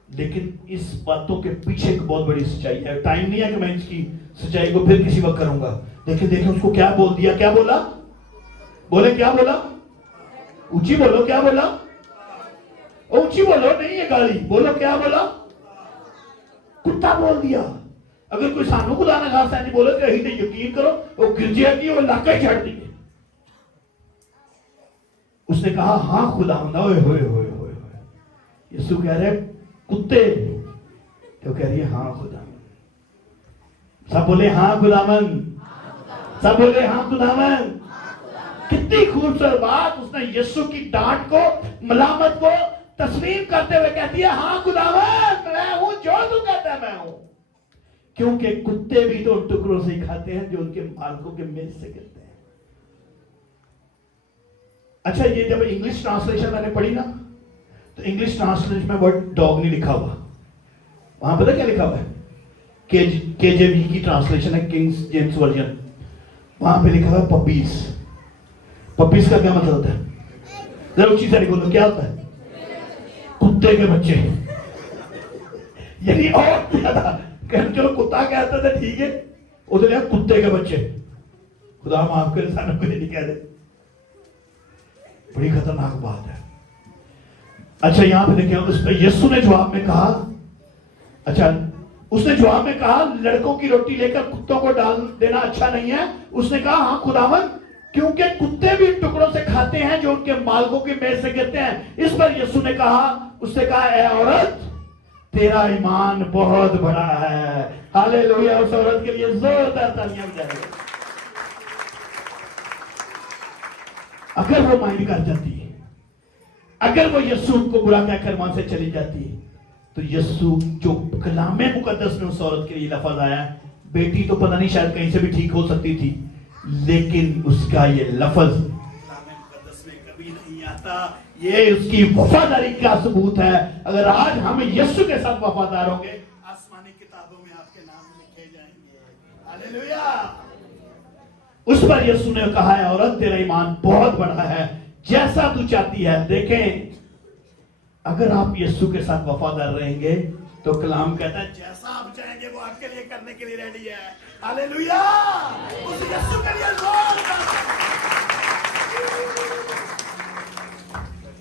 लेकिन इस बातों के पीछे एक बहुत बड़ी सच्चाई है। टाइम नहीं है कि मैं इसकी सच्चाई को फिर किसी वक्त करूंगा। देखिए देखिए उसको क्या बोल दिया, क्या बोला? बोले क्या बोला? ऊंची बोलो, क्या बोला? ऊंची बोलो, नहीं है गाली, बोलो क्या बोला? कुत्ता बोल दिया। अगर कोई सानू खुदा ना खासा नहीं बोले तो यही तो यकीन करो वो गिरजिया की वो इलाका ही छाड़ देंगे। उसने कहा हाँ खुदा, होए होए होए होए। यीशु कह रहे कुत्ते, तो कह रही है हाँ खुदा। सब बोले हाँ खुदावन, सब बोले हाँ खुदावन। कितनी खूबसूरत बात। उसने यीशु की डांट को, मलामत को तस्लीम करते हुए कहती है हाँ खुदावन, मैं हूं जो तू कहता है मैं हूं। क्योंकि कुत्ते भी तो टुकड़ों से ही खाते हैं जो उनके मालिकों के मेज से गिरते हैं। अच्छा, ये जब इंग्लिश ट्रांसलेशन मैंने पढ़ी ना, तो इंग्लिश ट्रांसलेशन में वर्ड डॉग नहीं लिखा हुआ, वहां पता क्या लिखा हुआ है? केजेवी की ट्रांसलेशन है, किंग्स जेम्स वर्जन, वहां पे लिखा हुआ पपीज। पपीज का क्या मतलब होता है? जरा ऊंची सारी बोलो, क्या होता है? कुत्ते के बच्चे। यानी और ज्यादा, चलो कुत्ता कहते थे ठीक है, उधर कुत्ते के बच्चे। खुदा माफ करे, सानू कोई नहीं कह दे, बड़ी खतरनाक बात है। अच्छा यहां पे देखिए, उस पर यीशु ने जवाब में कहा, अच्छा उसने जवाब में कहा, लड़कों की रोटी लेकर कुत्तों को डाल देना अच्छा नहीं है। उसने कहा, हाँ खुदावन, क्योंकि कुत्ते भी टुकड़ों से खाते हैं जो उनके मालिकों की मेज से गिरते हैं। इस पर यीशु ने कहा, उससे कहा, ए औरत, तेरा ईमान बहुत बड़ा है। हालेलुया। उस औरत के लिए जोरदार तालियां बजाइए। अगर वो माइंड कर जाती है, अगर वो यीशु को बुरा कहकर वहां से चली जाती है, तो यीशु जो कलामे मुकद्दस में उस औरत के लिए लफ्ज आया, बेटी तो पता नहीं शायद कहीं से भी ठीक हो सकती थी, लेकिन उसका ये लफ्ज कलामे मुकद्दस में कभी नहीं आता। ये उसकी वफादारी का सबूत है। अगर आज हम यीशु के साथ वफादार होंगे, आसमानी किताबों में आपके नाम लिखे जाएंगे। हालेलुया। उस पर यीशु ने कहा है, औरत तेरा ईमान बहुत बड़ा है, जैसा तू चाहती है। देखें, अगर आप यीशु के साथ वफादार रहेंगे तो कलाम कहता है, जैसा आप चाहेंगे वो आपके लिए करने के लिए रेडी है। हालेलुया। उस यीशु के लिए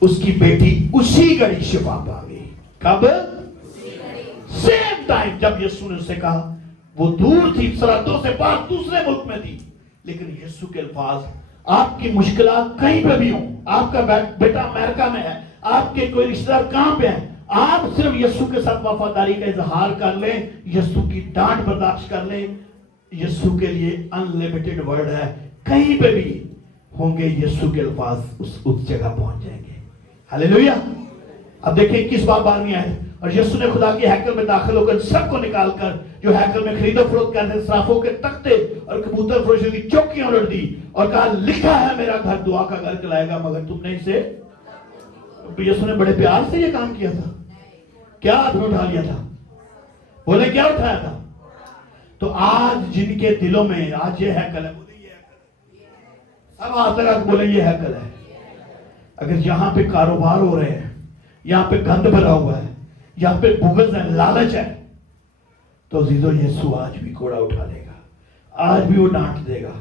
उसकी बेटी उसी घड़ी शिफा पा गई। कब? सेम टाइम जब यीशु ने उससे कहा। वो दूर थी, सरहदों से पार दूसरे मुल्क में थी, लेकिन यीशु के अल्फाज, आपकी मुश्किलात कहीं पे भी हो, आपका बेटा अमेरिका में है, आपके कोई रिश्तेदार कहां पे है, आप सिर्फ यीशु के साथ वफादारी का इजहार कर लें, यीशु की डांट बर्दाश्त कर लें। यीशु के लिए अनलिमिटेड वर्ड है, कहीं पे भी होंगे यीशु के अल्फाज उस जगह पहुंच जाएंगे। हालेलुया। अब देखिए 21-22 आयत, और यीशु ने खुदा के हैकल में दाखिल होकर सबको निकालकर जो हैकल में खरीदो फरोख्त करते सराफों के तख्ते और कबूतर फरोशों की चौकियां उलट दी और कहा, लिखा है मेरा घर दुआ का घर कहलाएगा, मगर तुमने इसे। यीशु ने बड़े प्यार से ये काम किया था। क्या हाथ में उठा लिया था? बोले क्या उठाया था? तो आज जिनके दिलों में आज ये हैकल है, बोले ये हैकल, अब आज तक बोले ये हैकल है। अगर यहां पे कारोबार हो रहे हैं, यहां पे गंद भरा हुआ है, यहां पे बुग़्ज़ है, लालच है, तो अजीजों यीशु आज भी कोड़ा उठा लेगा, आज भी वो डांट देगा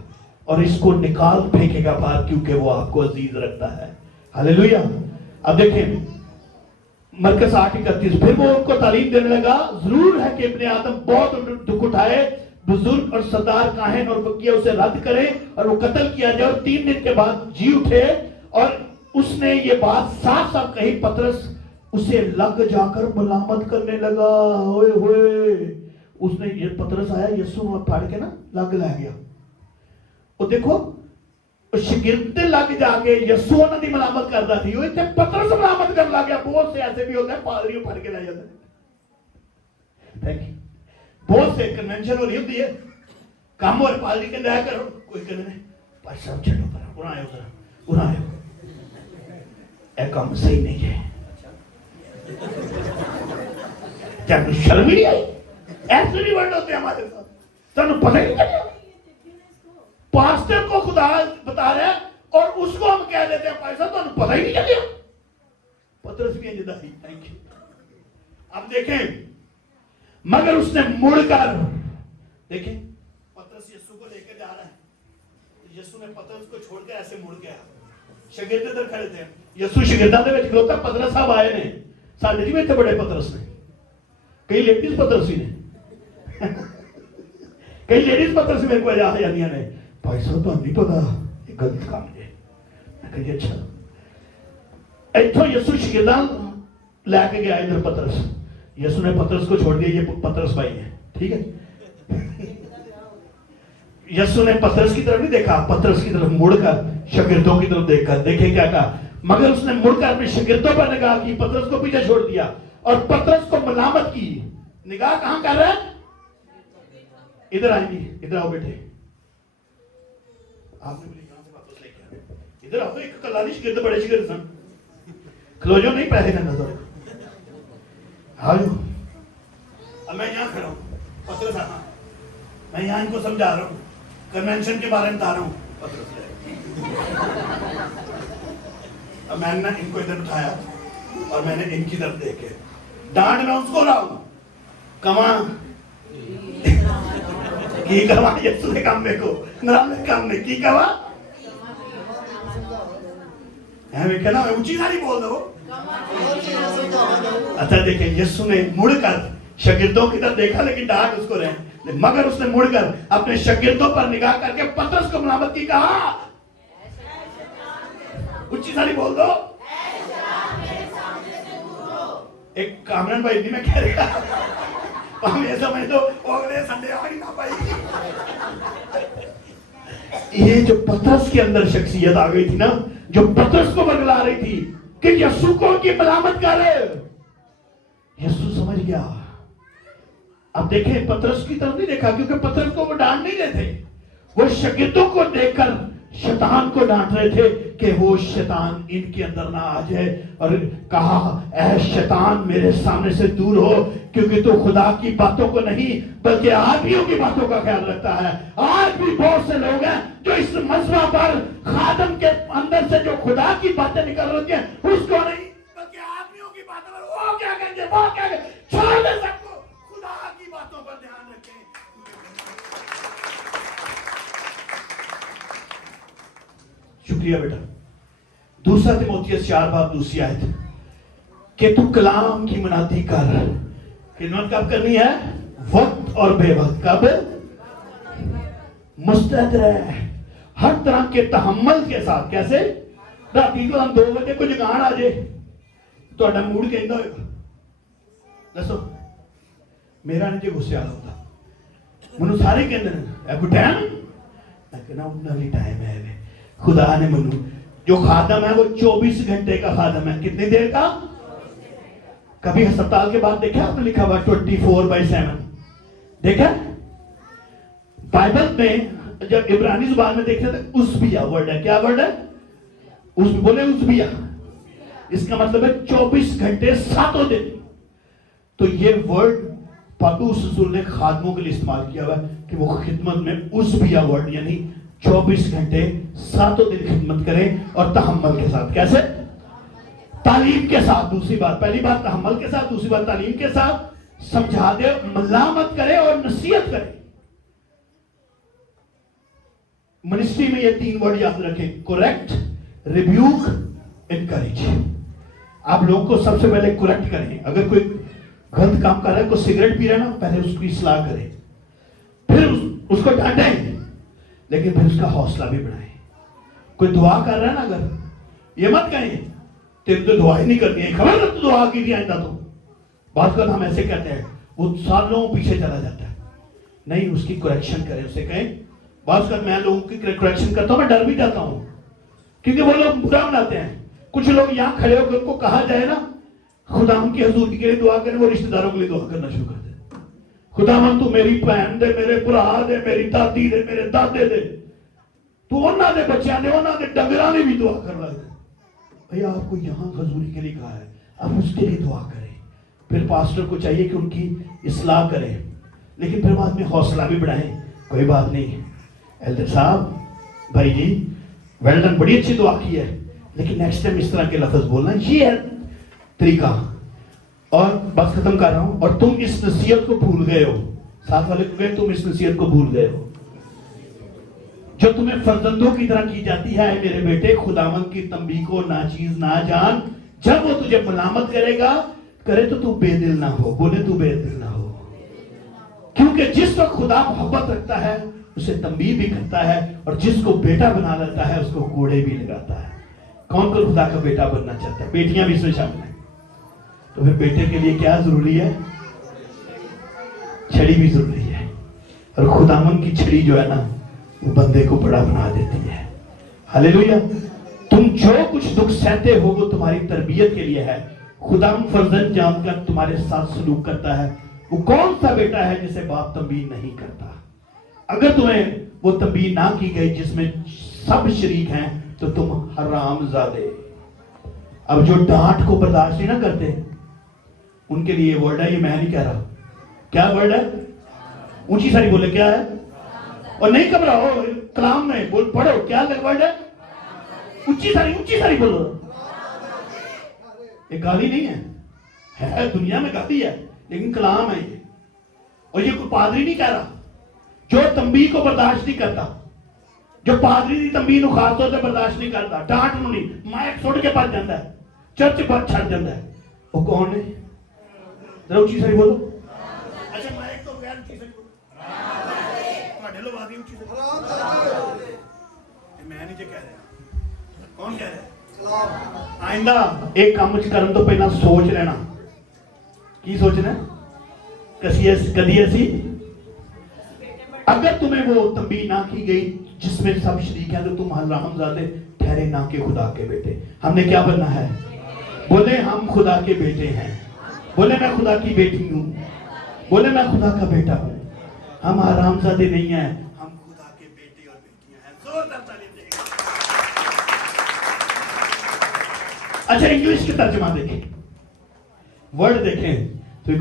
और इसको निकाल फेंकेगा बाहर, क्योंकि वो आपको अजीज रखता है। हालेलुया। अब देखें मरकस 8:31, फिर वो उनको तालीम देने लगा, जरूर है कि इब्ने आदम बहुत दुख उठाए, बुजुर्ग और सरदार काहिन और फकीह उसे रद्द करें और वो कत्ल किया जाए और 3 दिन के बाद जी उठे। और उसने ये बात साफ साफ कही। पतरस उसे लग जाकर मलामत करने लगा। होए होए, उसने ये पतरस आया, यीशु फाड़ के ना लग लै गया। और देखो शिगिर्द लग जाके यीशु उन्हां दी मलामत करदा थी, वो इत्थे पतरस मलामत करन लग गया। बहुत से ऐसे भी होते हैं, पादरी फड़ के ले जाते हैं। Thank you. बहुत से कन्वेंशन हो रही होती है, काम और पादरी के दया करो, कोई कहते हैं भाई साहब छड्डो पर उरा आयो, उरा आयो, ए काम सही नहीं है। क्या शर्म नहीं आई? ऐसे भी वर्ड होते हैं हमारे साथ, तुम पता ही नहीं। पास्टर को खुदा बता रहा है और उसको हम कह देते हैं पैसा, तो पता ही नहीं चलिए। पतरस भी इंतजारी। Thank you. अब देखें, मगर उसने मुड़कर, देखें पतरस यीशु को लेकर जा रहा है, यीशु ने पतरस को छोड़कर ऐसे मुड़ गया। शागिर्द इधर खड़े थे, यीशु शागिर्दां दे विच खलोता, पतरस साहब आए ने, साडे जी इत्थे बड़े पतरस ने, कई लेडीज पतरस ही ने कई लेडीज पतरस मेरे को आ जांदियां ने, भाई साहब तो नहीं पता ये गलत काम है। मैं कही अच्छा। इथों यीशु शागिर्दां लैके गया इधर पतरस, यीशु ने पतरस को छोड़ दिया, ये पतरस भाई है, ठीक है। यीशु ने पतरस की तरफ नहीं देखा, पतरस की तरफ मुड़कर शागिर्दों की तरफ देखकर, देखे क्या कहा, मगर उसने मुड़कर अपने शागिर्दों पर निगाह की, पतरस को पीछे छोड़ दिया और पतरस को मलामत की। निगाह कहां कर रहा है? इधर आएंगी, इधर आओ बेटे, आपने बोली कहां से वापस लेके आए, इधर आओ। एक कलानी शागिर्द बड़े शागिर्द सन, खलो जो नहीं पैसे देना तो हाँ। अब मैं यहाँ खड़ा हूँ, पतरस आना, मैं यहाँ इनको समझा रहा हूँ, कन्वेंशन के बारे में बता रहा हूँ। पतरस अब मैंने ना इनको इधर उठाया और मैंने इनकी तरफ देखे, डांट मैं उसको रहा हूं, कमा की कमा यीशु ने काम में को नाम में काम में की कमा हमें कहना ऊंची सारी बोल दो। अच्छा देखें, यीशु ने मुड़कर शागिर्दों की तरफ देखा लेकिन डांट उसको रहे, मगर उसने मुड़कर अपने शागिर्दों पर निगाह करके पतरस को मलामत की, कहा ऊंची सारी बोल दो। एक कामरान भाई हिंदी में कह रहा हम ये समझ दो अगले संडे आ ही ना पाई। ये जो पतरस के अंदर शख्सियत आ गई थी ना, जो पतरस को बदला रही थी कि यीशु को की मलामत कर रहे, यीशु समझ गया। अब देखें, पतरस की तरफ नहीं देखा क्योंकि पतरस को वो डांट नहीं रहे थे, वो शागिर्दों को देखकर शैतान को डांट रहे थे कि वो शैतान इनके अंदर ना आ जाए, और कहा ऐ शैतान मेरे सामने से दूर हो, क्योंकि तू खुदा की बातों को नहीं बल्कि आदमियों की बातों का ख्याल रखता है। आज भी बहुत से लोग हैं जो इस मजमा पर खादम के अंदर से जो खुदा की बातें निकल रही हैं उसको नहीं बल्कि आदमियों की बातों पर, वो क्या कहेंगे वो क्या कहेंगे, छोड़ दे सबको, खुदा की बातों पर ध्यान रखें। शुक्रिया बेटा। दूसरा तिमोथियस 4:2 आयत कि तू कलाम की मनाती कर। खिदमत कब करनी है? वक्त और बेवक्त। कब? मुस्तैद रहे हर तरह के तहम्मुल के साथ। कैसे? राती को हम 2 बजे को जगान आ जाए तो मूड कहता होगा, दसो मेरा नहीं जो गुस्से वाला होता, मनु सारे कहते कोई टाइम, मैं कहना उतना भी टाइम है। खुदा ने मनु जो खादम है वो 24 घंटे का खादम है। कितनी देर का? कभी अस्पताल के बाद देखा आपने लिखा हुआ 24/7 देखा? बाइबल में जब इब्रानी जुबान में देखते थे उसबिया वर्ड है। क्या वर्ड है? उस बोले उसबिया, इसका मतलब है 24 घंटे 7 दिन। तो ये वर्ड पौलुस रसूल ने खादमों के लिए इस्तेमाल किया हुआ कि वो खिदमत में उसबिया वर्ड यानी 24 घंटे 7 दिन खिदमत करें और तहम्मुल के साथ। कैसे? तालीम के साथ। दूसरी बात, पहली बात तहम्मुल के साथ, दूसरी बात तालीम के साथ। समझा दे, मलामत करे और नसीहत करे। मिनिस्ट्री में ये 3 वर्ड याद रखें, करेक्ट, रिब्यूक, एनकरेज। आप लोगों को सबसे पहले करेक्ट करें। अगर कोई गलत काम कर रहा है, कोई सिगरेट पी रहा है ना, पहले उसकी सलाह करें, फिर उसको डांटें, लेकिन फिर उसका हौसला भी बढ़ाएं। कोई दुआ कर रहा है ना, अगर ये मत कहें तेरे तो दुआ ही नहीं करनी है, खबर है तू दुआ की थी आइंदा तो। बात कर हम ऐसे कहते हैं, वो सालों पीछे चला जाता है। नहीं, उसकी करेक्शन करें, उसे कहें। बात कर मैं लोगों की करेक्शन करता हूं, मैं डर भी जाता हूं क्योंकि वो लोग बुरा बनाते हैं। कुछ लोग यहां खड़े होकर उनको कहा जाए ना खुदाम की हजूरी के लिए दुआ करें, वो रिश्तेदारों के लिए दुआ करना शुरू कर दे। खुदावन तू मेरी भैन दे, मेरे भरा दे, मेरी दादी दे, मेरे दादे दे, तू उन्होंने दे बच्चों ने, उन्होंने डंगरा ने भी दुआ कर लगे। भैया आपको यहां हजूरी के लिए कहा है, अब उसके लिए दुआ करें। फिर पास्टर को चाहिए कि उनकी इस्लाह करें, लेकिन फिर बाद में हौसला भी बढ़ाएं। कोई बात नहीं एल्डर साहब, भाई जी वेल डन, बड़ी अच्छी दुआ की है, लेकिन नेक्स्ट टाइम इस तरह के लफ्ज बोलना, ये है तरीका। और बस खत्म कर रहा हूं। और तुम इस नसीहत को भूल गए हो, साथ वाले को गए, तुम इस नसीहत को भूल गए हो जो तुम्हें फर्जंदों की तरह की जाती है। मेरे बेटे, खुदावंद की तंबीह को नाचीज ना जान। जब वो तुझे मलामत करेगा करे तो तू बेदिल ना हो। बोले तू बेदिल ना हो, क्योंकि जिस वक्त खुदा मोहब्बत रखता है उसे तंबीह भी करता है, और जिसको बेटा बना लेता है उसको कोड़े भी लगाता है। कौन कौन खुदा का बेटा बनना चाहता है? बेटियां भी इसमें शामिल हैं। तो फिर बेटे के लिए क्या जरूरी है? छड़ी भी जरूरी है। और खुदावन की छड़ी जो है ना, वो बंदे को बड़ा बना देती है। हालेलुया। तुम जो कुछ दुख सहते हो वो तुम्हारी तरबियत के लिए है। खुदावन फर्जंद जानकर तुम्हारे साथ सलूक करता है। वो कौन सा बेटा है जिसे बाप तंबीह नहीं करता? अगर तुम्हें वो तंबीह ना की गई जिसमें सब शरीक हैं तो तुम हरामजादे। अब जो डांट को बर्दाश्त नहीं ना करते, उनके लिए वर्ड है, ये मैं नहीं कह रहा। क्या वर्ड है? ऊंची सारी बोले क्या है? और नहीं घबराओ, कलाम में बोल पढ़ो, क्या वर्ड है? ऊंची सारी बोलो। ये गाली नहीं है दुनिया में गाली है, लेकिन कलाम है ये। और ये कोई पादरी नहीं कह रहा जो तंबी को बर्दाश्त नहीं करता, जो पादरी की तंबी को खास तौर से बर्दाश्त नहीं करता, डांट नहीं, माइक सुट के भज जाता है, चर्च पर छड़ जाता है, वो कौन है? जरा ऊंची सही बोलो। अच्छा माइक तो गैर ऊंची सही बोलो, ਤੁਹਾਡੇ ਲੋ ਬਾਦੀ ऊंची सही। मैं नहीं जे कह रहा, कौन कह रहा है? आइंदा एक काम करन तो पहला सोच लेना, की सोचना कदी ऐसी अगर तुम्हें वो तंबी ना की गई जिसमें सब शरीक हैं तो तुम हरामजादे ठहरे ना के खुदा के बेटे। हमने क्या बनना है? बोले हम खुदा के बेटे हैं, बोले मैं खुदा की बेटी हूं, बोले मैं खुदा का बेटा हूं। हम हरामजादे नहीं हैं, हम खुदा के बेटे और बेटियां हैं। जोरदार ताली देंगे। अच्छा इंग्लिश के तर्जुमा देखें, वर्ड देखें तो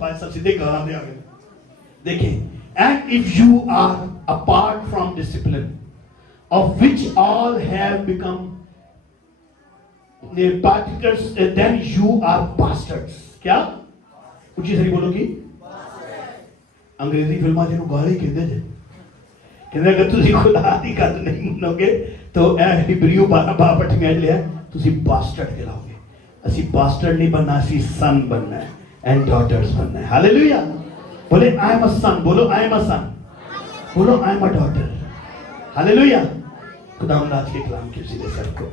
पांच सब सीधे गाना दे आगे देखें। And if you are apart from discipline, of which all have become the partakers, then you are bastards. क्या? ऊंची सही बोलोगी? अंग्रेजी फिल्मा जिन्हों गाली कहते थे, कहते अगर तुसी खुदा दी गल नहीं मनोगे तो ए हिब्रियो 12 में लिया तुसी बास्टर्ड कहलाओगे। असी बास्टर्ड नहीं बनना, असी सन बनना है एंड डॉटर्स बनना है। हालेलुया। बोले आई एम अ सन, बोलो आई एम अ सन, बोलो I am a daughter. Hallelujah. खुदावंद आज के कलाम के सीधे सर को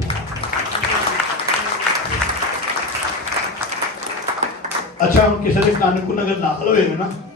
अच्छा हम किसी ने कानून अगर दाखिल हुए ना